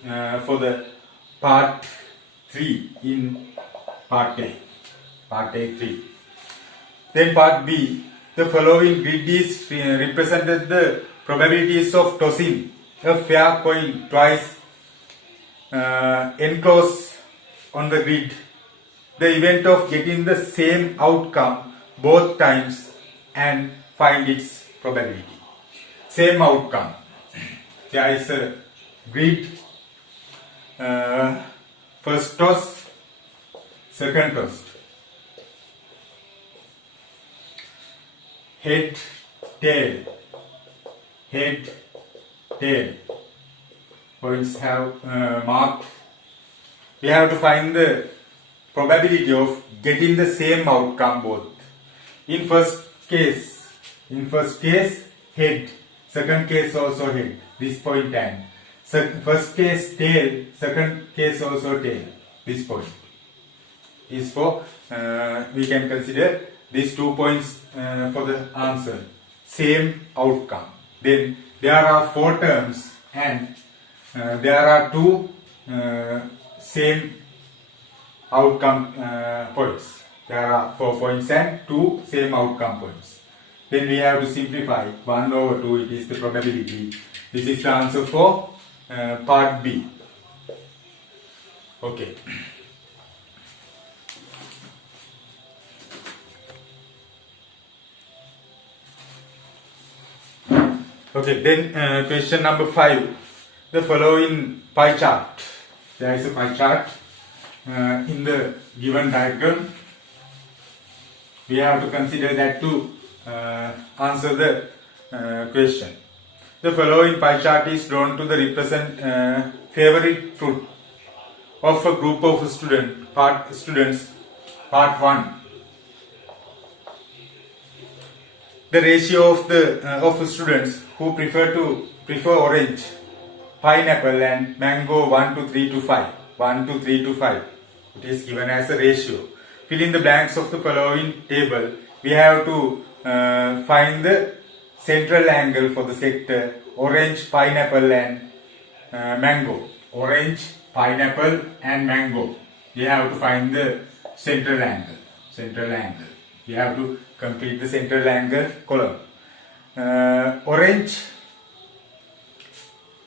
for the part 3 in part A. Part A 3. Then part B. The following grid is represented the probabilities of tossing a fair coin twice enclosed on the grid. The event of getting the same outcome both times and find its probability. Same outcome. There is a grid. First toss, second toss. Head, tail. Head, tail. Points have marked. We have to find the probability of getting the same outcome both. In first case, head. Second case also head. This point and. First case tail. Second case also tail. This point is for. We can consider these 2 points for the answer. Same outcome. Then there are 4 terms and there are 2 same outcome points. There are 4 points and 2 same outcome points. Then we have to simplify 1 over 2. It is the probability. This is the answer for part B. Okay. Okay, then question number 5. The following pie chart. There is a pie chart in the given diagram. We have to consider that to answer the question. The following pie chart is drawn to the represent favorite fruit of a group of students. Part 1. The ratio of students who prefer orange, pineapple and mango 1 to 3 to 5. 1 to 3 to 5. It is given as a ratio. Fill in the blanks of the following table. We have to find the central angle for the sector orange, pineapple and mango. Orange, pineapple and mango. We have to find the central angle. We have to complete the central angle column. Orange,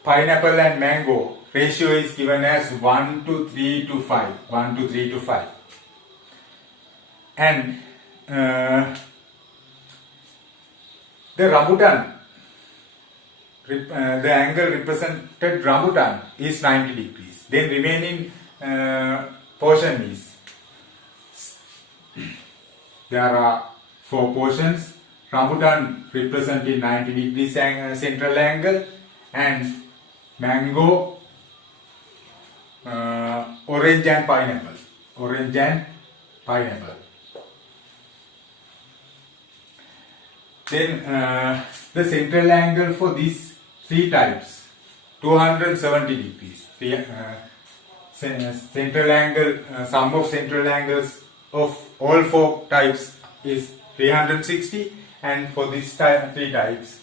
pineapple and mango ratio is given as 1 to 3 to 5. 1 to 3 to 5. And the rambutan the angle represented rambutan is 90 degrees. Then remaining portion is, there are 4 portions. Rambutan representing 90 degrees central angle, and mango, orange and pineapple. Orange and pineapple. Then the central angle for these 3 types, 270 degrees. Central angle, sum of central angles of all 4 types is 360, and for these 3 types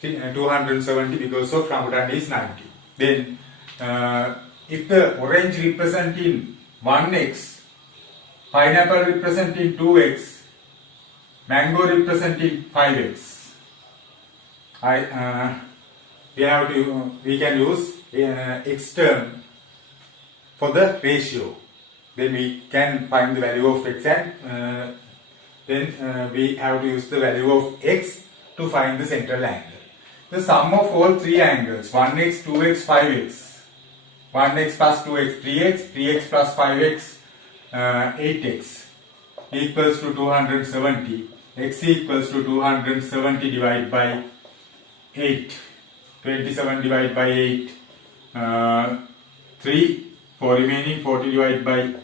270, because of rambutan is 90. Then if the orange representing 1x, pineapple representing 2x, mango representing 5x, we can use x term for the ratio. Then we can find the value of x, and then we have to use the value of x to find the central angle. The sum of all 3 angles, 1x, 2x, 5x, 1x plus 2x, 3x, 3x plus 5x, 8x, equals to 270. X equals to 270 divided by 8. 27 divided by 8. 3. For remaining 40 divided by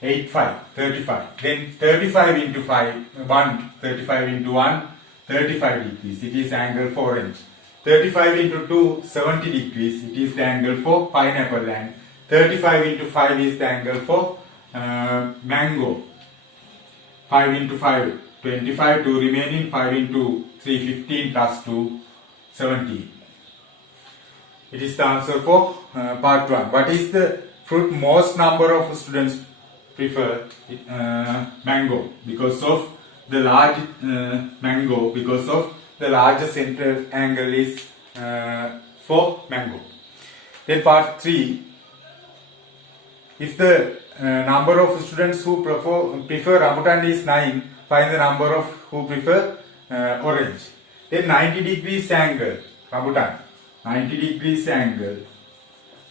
8, 5. 35. Then 35 into 5, 1. 35 into 1, 35 degrees. It is angle for orange. 35 into 2, 70 degrees. It is the angle for pineapple, and 35 into 5 is the angle for mango. 5 into 5, 25, 2 remaining, 5 into 3, 15 plus 2, 17. It is the answer for part 1. What is the fruit most number of students prefer? Mango, because of the large mango, because of the larger central angle is for mango. Then part 3. If the number of students who prefer rambutan is 9, find the number of who prefer orange. Then 90 degrees angle, rambutan, 90 degrees angle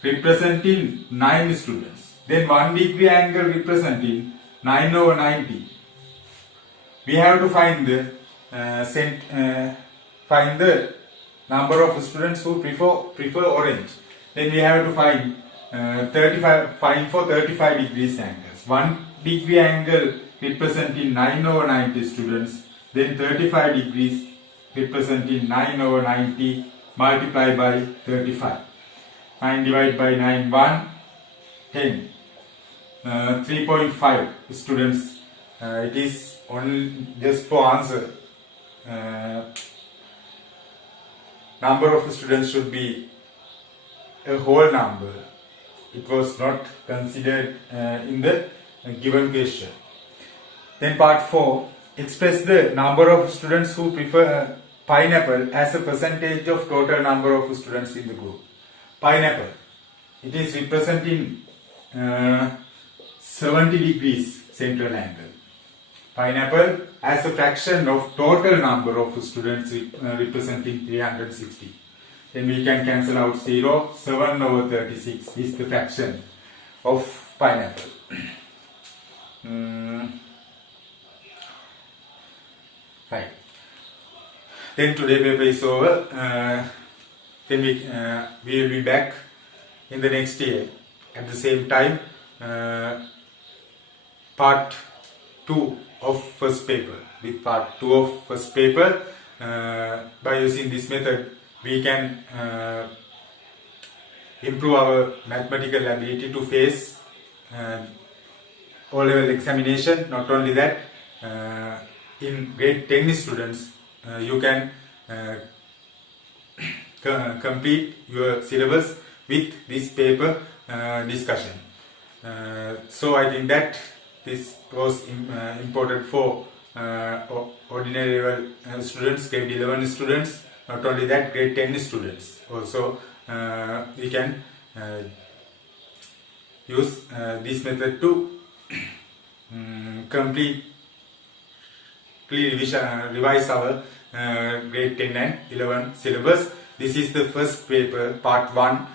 representing 9 students. Then 1 degree angle representing 9 over 90. We have to find the number of students who prefer orange. Then we have to find 35 for 35 degrees angles. 1 degree angle representing 9 over 90 students. Then 35 degrees representing 9 over 90 multiplied by 35. 9 divided by 9, 1, 10. 3.5 students. It is only just for answer. Number of students should be a whole number. It was not considered in the given question. Then part 4. Express the number of students who prefer pineapple as a percentage of total number of students in the group. Pineapple, it is representing 70 degrees central angle. Pineapple as a fraction of total number of students representing 360. Then we can cancel out 0. 7 over 36 is the fraction of pineapple. Right. Then today paper is over. Then we will be back in the next year at the same time. Part 2 of first paper. With part 2 of first paper, by using this method, we can improve our mathematical ability to face O-level examination. Not only that, in grade 10 students, you can complete your syllabus with this paper discussion. So I think that this was important for ordinary level students, grade 11 students. Not only that, grade 10 students also we can use this method to completely revise our grade 10 and 11 syllabus. this is the first paper, part 1.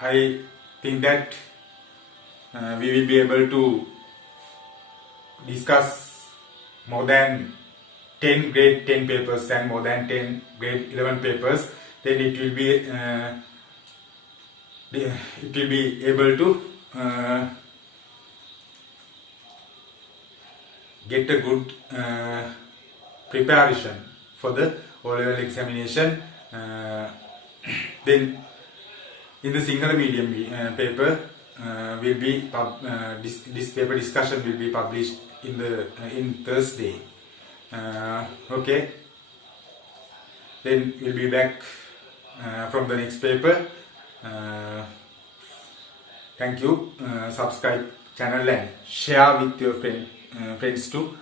I think that we will be able to discuss more than 10 grade 10 papers and more than 10 grade 11 papers. Then it will be able to get a good preparation for the O-level examination. Then in the Sinhala medium paper will be this paper discussion will be published in Thursday. Okay, then we'll be back from the next paper. Thank you. Subscribe channel and share with your friends too.